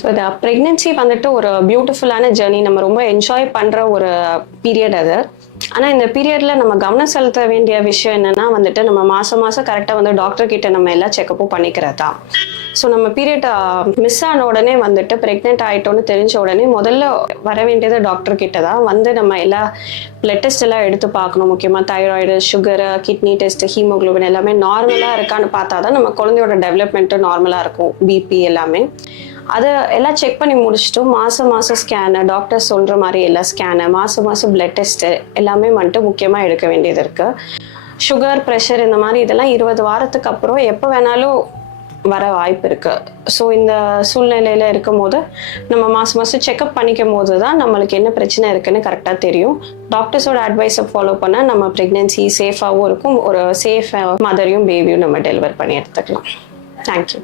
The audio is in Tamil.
ஸோ இந்த ப்ரெக்னென்சி வந்துட்டு ஒரு பியூட்டிஃபுல்லான ஜேர்னி, நம்ம ரொம்ப என்ஜாய் பண்ணுற ஒரு பீரியட் அது. ஆனால் இந்த பீரியடில் நம்ம கவனம் செலுத்த வேண்டிய விஷயம் என்னென்னா வந்துட்டு நம்ம மாதம் கரெக்டாக வந்து டாக்டர் கிட்ட நம்ம எல்லா செக்கப்பும் பண்ணிக்கிறது தான். ஸோ நம்ம பீரியட் மிஸ் ஆன உடனே வந்துட்டு ப்ரெக்னென்ட் ஆகிட்டோன்னு தெரிஞ்ச உடனே முதல்ல வர வேண்டியது டாக்டர் கிட்ட தான். வந்து நம்ம எல்லா பிளட் டெஸ்ட் எல்லாம் எடுத்து பார்க்கணும். முக்கியமாக thyroid, sugar, kidney test, haemoglobin எல்லாமே நார்மலாக இருக்கான்னு பார்த்தா தான் நம்ம குழந்தையோட டெவலப்மெண்ட்டும் நார்மலாக இருக்கும். பிபி எல்லாமே அதை எல்லாம் செக் பண்ணி முடிச்சுட்டு மாதம் ஸ்கேனு, டாக்டர் சொல்கிற மாதிரி எல்லா ஸ்கேனு, மாதம் பிளட் டெஸ்ட்டு எல்லாமே வந்துட்டு முக்கியமாக எடுக்க வேண்டியது இருக்குது. சுகர், ப்ரெஷர் இந்த மாதிரி இதெல்லாம் 20 வாரத்துக்கு அப்புறம் எப்போ வேணாலும் வர வாய்ப்பு இருக்குது. ஸோ இந்த சூழ்நிலையில் இருக்கும் போது நம்ம மாதம் செக்அப் பண்ணிக்கும் போது தான் நம்மளுக்கு என்ன பிரச்சனை இருக்குன்னு கரெக்டாக தெரியும். டாக்டர்ஸோட அட்வைஸை ஃபாலோ பண்ணால் நம்ம ப்ரெக்னென்சி சேஃபாகவும் இருக்கும். ஒரு சேஃப் மதரையும் பேபியும் நம்ம டெலிவர் பண்ணி எடுத்துக்கலாம். தேங்க்யூ.